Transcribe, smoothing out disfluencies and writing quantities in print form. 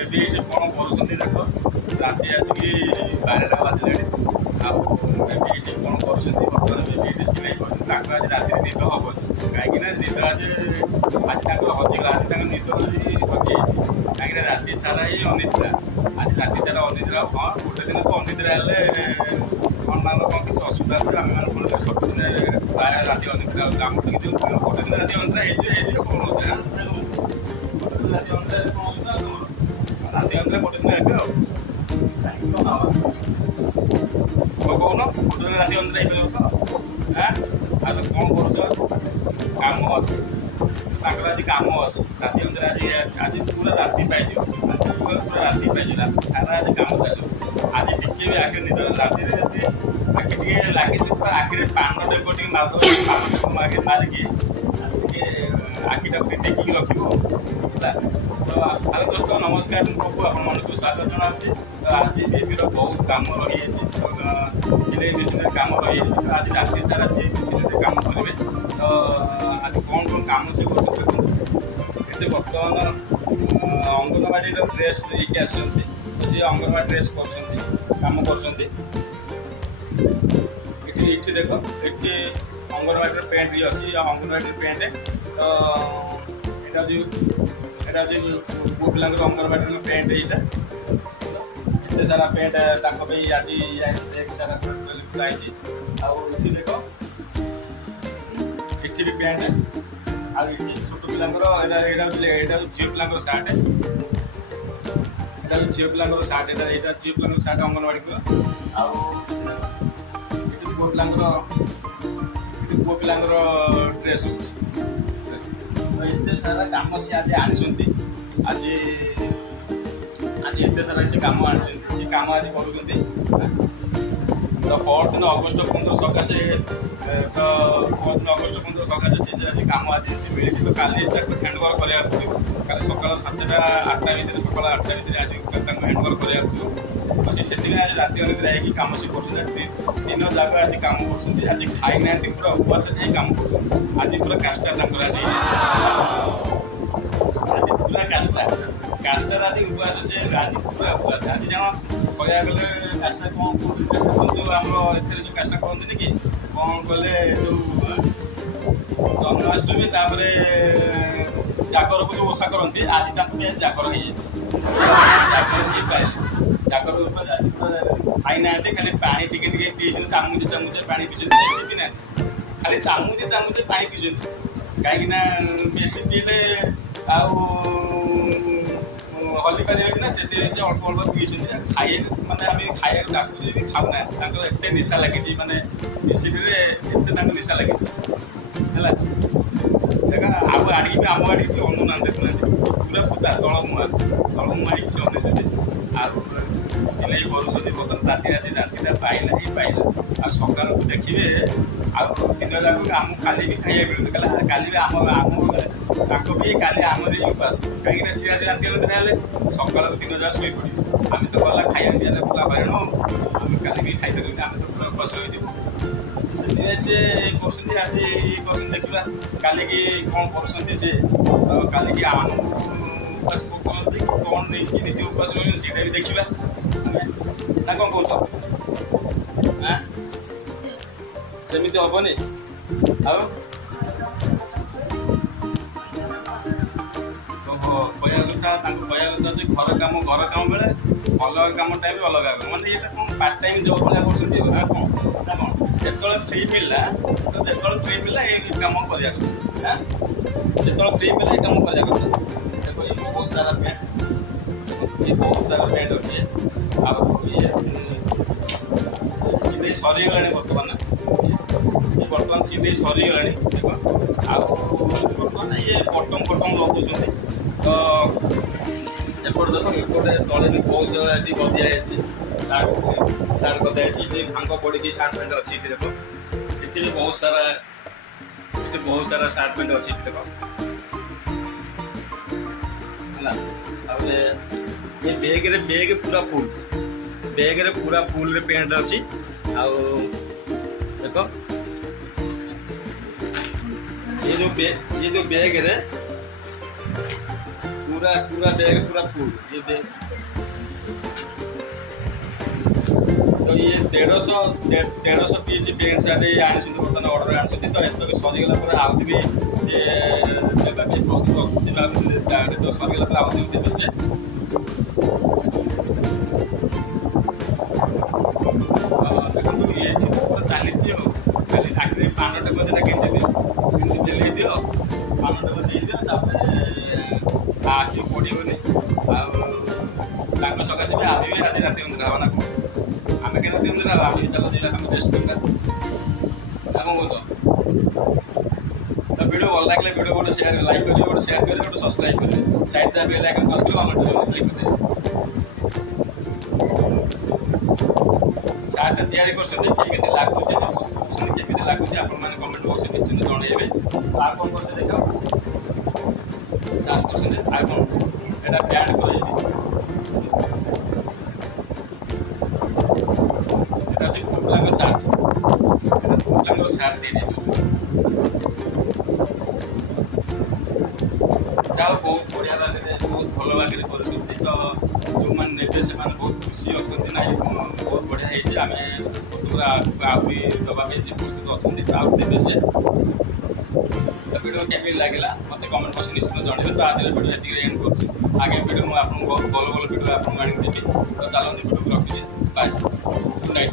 Baby ଏଇଠି କ'ଣ କରୁଛନ୍ତି ଦେଖ। ରାତି ଆସିକି 12ଟା ବାଜିଲାଣି। ଆଉ ବେବି ଏଇଠି କ'ଣ କରୁଛନ୍ତି ବର୍ତ୍ତମାନ ବେବି ଏଇଠି ସିଲେଇ କରୁଛନ୍ତି। ତାଙ୍କୁ ଆଜି ରାତିରେ ନିଦ ହେବନି କାହିଁକିନା ନିଦ ଆଜି ତାଙ୍କର ହଜିଗଲା। ଆଜି ତାଙ୍କ ନିଦ ହଜିଯାଇଛି କାହିଁକିନା ରାତି ସାରା ହିଁ ଅନିଦ୍ରା। ଆଜି ରାତି ସାରା ଅନିଦ୍ରା। ହଁ ଗୋଟେ ଦିନ ତ ଅନିଦ୍ରା ହେଲେ ଅନ୍ୟାନ୍ୟ କ'ଣ କିଛି ଅସୁବିଧା ହେଲେ ଆମେମାନେ କ'ଣ ସବୁଦିନ ପ୍ରାୟ ରାତି ଅନିଦ୍ରା ହେଉଛୁ। ଆମର ତ କିଛି ଗୋଟେ ଦିନ ରାତି ଅନିଦ୍ରା ହେଇଯିବ କ'ଣ ହେଉଛି ଗୋଟେ ଦିନ ରାତି ଅନିଦ୍ରା ହେଲେ କ'ଣ ଅସୁବିଧା ତମର? ରାତି ଅନିଦ୍ରା ଗୋଟେ ଦିନ ହେବେ ଆଉ କାହିଁକି କ'ଣ ହବ କହୁନ? ଗୋଟେ ଦିନ ରାତି ଅନିଦ୍ରା ହେଇପାରିବ ତ? ଆଉ ତ କ'ଣ କରୁଛ? କାମ ଅଛି ତାଙ୍କର ଆଜି କାମ ଅଛି। ରାତି ଅନିଦ୍ରା ଆଜି ପୁରା ରାତି ପାଇଯିବ। ପୁରା ରାତି ପାଇଯିବ। ରାତି ସାରା ଆଜି କାମ ଚାଲିବ। ଆଜି ଟିକେ ବି ଆଖିରେ ନିଦ ରାତିରେ ଯଦି ଆଖି ଟିକେ ଲାଗିଛି ପୁରା ଆଖିରେ ପାନ ଦେବ ଟିକେ ମାରିଦେବ। ପାନ ଦେବ ଆଖିରେ ମାରିକି ଟିକେ ଆଖିଟାକୁ ଟିକେ ଟେକିକି ରଖିବ ହେଲା। ତ ଆରେ ଦୋସ୍ତ ନମସ୍କାର। ମୁଁ ପ୍ରଭୁ ଆପଣମାନଙ୍କୁ ସ୍ୱାଗତ ଜଣାଉଛି। ତ ଆଜି ବେବିର ବହୁତ କାମ ରହିଯାଇଛି। ସିଲେଇ ମେସିନରେ କାମ ରହିଯାଇଛି। ତ ଆଜି ରାତି ସାରା ସେ ମେସିନରେ କାମ କରିବେ। ତ ଆଜି କ'ଣ କ'ଣ କାମ ସେ କରୁଛନ୍ତି ଦେଖନ୍ତୁ। ଏତେ ବର୍ତ୍ତମାନ ଅଙ୍ଗନବାଡ଼ିର ଡ୍ରେସ୍ ନେଇକି ଆସିଛନ୍ତି। ତ ସେ ଅଙ୍ଗନବାଡ଼ି ଡ୍ରେସ୍ କରୁଛନ୍ତି, କାମ କରୁଛନ୍ତି। ଏଠି ଦେଖ, ଏଠି ଅଙ୍ଗନବାଡ଼ିର ପ୍ୟାଣ୍ଟ ବି ଅଛି। ଅଙ୍ଗନବାଡ଼ିର ପ୍ୟାଣ୍ଟ ତ ଏଇଟା ହେଉଛି ପୁଅ ପିଲାଙ୍କର ଅଙ୍ଗନବାଡ଼ିର ପ୍ୟାଣ୍ଟ। ଏଇଟା ଏତେ ସାରା ପ୍ୟାଣ୍ଟ ତାଙ୍କ ପାଇଁ ଆଜି ସାରା ହେଇଛି। ଆଉ ଏଠି ଦେଖ, ଏଠି ବି ପ୍ୟାଣ୍ଟ। ଆଉ ଏଠି ଛୋଟ ପିଲାଙ୍କର ଏଇଟା ହେଉଛି ଝିଅ ପିଲାଙ୍କର ସାର୍ଟ। ଏଇଟା ହେଉଛି ଝିଅ ପିଲାଙ୍କର ସାର୍ଟ। ଏଇଟା ଝିଅ ପିଲାଙ୍କର ସାର୍ଟ ଅଙ୍ଗନବାଡ଼ିର। ଆଉ ଏଠି ପୁଅ ପିଲାଙ୍କର ଡ୍ରେସ୍ ହେଉଛି। ଏତେ ସାରା କାମ ସେ ଆଜି ଆଣିଛନ୍ତି। ଆଜି ଏତେ ସାରା ସେ କାମ ଆଣିଛନ୍ତି। ସେ କାମ ଆଜି କରୁଛନ୍ତି। ତ ପରଦିନ ଅଗଷ୍ଟ 15 ସକାଶେ ସେ ଆଜି କାମ ଆଜି ମିଳିଛି। ତ କାଲି ତାକୁ ହ୍ୟାଣ୍ଡଓଭର କରିବାକୁ ପଡ଼ିବ। କାଲି ସକାଳ 7ଟା 8ଟା ଭିତରେ ଆଜି ତାଙ୍କୁ ହ୍ୟାଣ୍ଡଓଭର କରିବାକୁ ପଡ଼ିବ। ତ ସେଥିପାଇଁ ଆଜି ରାତି ଅନିଦ୍ରା ହେଇକି କାମ ସେ କରୁଛନ୍ତି। ଦିନ ଯାକ ଆଜି କାମ କରୁଛନ୍ତି। ଆଜି ଖାଇନାହାନ୍ତି, ପୁରା ଉପବାସ ଯାଇ କାମ କରୁଛନ୍ତି। ଆଜି ପୁରା କାଷ୍ଟା ତାଙ୍କର ଆଜି ପୁରା କାଷ୍ଟାର ଆଜି ଉପବାସ। ସେ ଆଜି ପୁରା ଉପବାସ। ଆଜି ଜାଣ କହିବାକୁ ଗଲେ କାଷ୍ଟା କ'ଣ କୁହନ୍ତୁ ଆମର ଏଥିରେ ଯେଉଁ କାଷ୍ଟା କହନ୍ତିନି କି କ'ଣ କଲେ ଯେଉଁ ଜନ୍ମାଷ୍ଟମୀ ତାପରେ ଜାଗରକୁ ଯେଉଁ ଓଷା କରନ୍ତି ଆଜି ତାଙ୍କୁ ବି ଜାଗର ହେଇଯାଇଛି। ଜାଗର ଉପରେ ଆଜି ପୁରା ଖାଇନାହାନ୍ତି, ଖାଲି ପାଣି ଟିକେ ଟିକେ ପିଇଛନ୍ତି। ଚାମୁଚେ ପାଣି ପିଇଛନ୍ତି। ବେଶୀ ବି ନାହାନ୍ତି, ଖାଲି ଚାମୁଚେ ପାଣି ପିଇଛନ୍ତି। କାହିଁକିନା ବେଶୀ ପିଇଲେ ଆଉ ହଲି ପାରିବେ କି ନା, ସେଥିପାଇଁ ସେ ଅଳ୍ପ ଅଳ୍ପ ପିଇଛନ୍ତି। ମାନେ ଆମେ ଖାଇବାକୁ ଡାକୁଛୁ ବି ଖାଉନାହାନ୍ତି। ତାଙ୍କର ଏତେ ନିଶା ଲାଗିଛି, ମାନେ ମେସିନରେ ଏତେ ତାଙ୍କୁ ନିଶା ଲାଗିଛି ହେଲା। ଦେଖ ଆଉ ଆଡ଼ିକି ବି ଆମ ଆଡ଼ିକି ବି ଅନୁନାହାନ୍ତି, ଦେଖୁନାହାନ୍ତି। ପୁରା ପୁତା ତଳମୁଆ ହେଇକି ସେ ଅନେଇଛନ୍ତି। ଆଉ ସିଲେଇ କରୁଛନ୍ତି। ବର୍ତ୍ତମାନ ରାତିଟା ପାଇଲା। ଆଉ ସକାଳକୁ ଦେଖିବେ ଆଉ ଦିନ ଯାକ ଆମକୁ ଖାଲି ବି ଖାଇବାକୁ ମିଳୁନି। କାଲି ବି ତାଙ୍କ ବି କାଲି ଆମର ବି ଉପାସ। କାହିଁକିନା ସିଏ ଆଜି ରାତି ଅନିଦ୍ରା ହେଲେ ସକାଳକୁ ଦିନ ଯାକ ଶୋଇପଡ଼ିବେ। ଆମେ ତ ଗଲା ଖାଇବା ପିଇଲେ ପୁରା ହଇରାଣ। ଆମେ କାଲି ବି ଖାଇପାରିବୁନି, ଆମେ ତ ପୁରା ଉପାସ ହୋଇଯିବୁ। ସେଥିପାଇଁ ସେ କରୁଛନ୍ତି। ଆଜି କରୁଛନ୍ତି, ଦେଖିବା କାଲିକି କ'ଣ କରୁଛନ୍ତି ସେ। କାଲିକି ଆମକୁ ଉପାସ କରନ୍ତି କ'ଣ ନେଇକି ନିଜେ ଉପାସ କରୁଛନ୍ତି ସେଇଟା ବି ଦେଖିବା ଆମେ, ନା କ'ଣ କହୁଛ? ସେମିତି ହବନି। ଆଉ ତାଙ୍କୁ କହିବା କଥା ଯେ ଘର କାମ ବେଳେ ଅଲଗା କାମ ଟାଇମ୍ ଅଲଗା କାମ। ମାନେ ଏଇଟା କ'ଣ ପାର୍ଟ ଟାଇମ୍ ଜବ୍ ଭଳିଆ କରୁଛନ୍ତି ନା କ'ଣ? ଯେତେବେଳେ ଫ୍ରି ମିଳିଲା ଏଇ କାମ କରିବା କଥା। ଯେତେବେଳେ ଫ୍ରି ମିଳିଲା ଏଇ କାମ କରିବା କଥା। ଦେଖ ଏଇ ବହୁତ ସାରା ପ୍ୟାଣ୍ଟ ଅଛି। ଆଉ ସିଲେଇ ସରିଗଲାଣି ବର୍ତ୍ତମାନ ସିଲେଇ ସରିଗଲାଣି। ଦେଖ ଆଉ ବର୍ତ୍ତମାନ ଇଏ ବଟମ୍ ଲଗାଉଛନ୍ତି। ତ ଏପଟେ ଦେଖ, ଏପଟେ ତଳେ ବି ବହୁତ ଜାଗା ଏଠି ଗଦିଆ ହେଇଛି। ସାର୍ଟ ଗଦା ହେଇଛି। ଯେ ଭାଙ୍ଗ ପଡ଼ିକି ସାର୍ଟ ପ୍ୟାଣ୍ଟ ଅଛି। ଏଠି ଦେଖ, ଏଠି ବି ବହୁତ ସାରା ସାର୍ଟ ପ୍ୟାଣ୍ଟ ଅଛି। ଏଠି ଦେଖ ହେଲା। ଆଉ ଏ ବେଗ୍ ପୁରା ଫୁଲ୍ରେ ପ୍ୟାଣ୍ଟ ଅଛି। ଆଉ ଦେଖ ଏ ଯେଉଁ ବେଗ୍ରେ पूरा पूरा बैग पूरा फुल ये बैग। तो ये 150 पीस पैंट सार्ट ये आनी बर्तमान अर्डर आनी तो एतक सरीगला आउट भी सी देवा प्रस्तुत अच्छे तो सरीगला आउट भी देवे से देखो ये पूरा चली खाली आखिरी पानटा बजेटा किनदेवी किनदेले दियो पानटा बजे दियो आखि पड़ोनी सकाशे भी आम भी आज राति अंदर हवा ना आम के राति अंदर आम भी चलो जाइए आम रेस्ट करता कौन कौच तो वीडियो भल लगे वीडियो गोटे शेयर लाइक करेंगे गोटे शेयर करेंगे गोटे सब्सक्राइब करेंगे साइड दा बेल आइकन प्रेस कर कमेंट क्लिक करेंगे सार्ट तैयारी कर लगुच केमी लगुच आप कमेंट बॉक्स निश्चित जनइबे आर कौन करते देख सार्ट कर कौन एटा पैंट कर पुटलांग सार्ट पुटलांग सार्ट दे जाओ बहुत बढ़िया लगे बहुत भल भाग कर तो जो मैंने ने से बहुत खुशी अच्छा ना बहुत बढ़िया आम भी दवाई प्रस्तुत अच्छा आउट देवे से तो वीडियो केमी लगे मत कमेंट बॉक्स निश्चित जनइबे तो आज वीडियो ये एंड कर आगे वीडियो मुझे बहुत भल भल वीडियो आपको आनी देवी तो चलते वीडियो को रखुच्छे बाय गुड नाइट।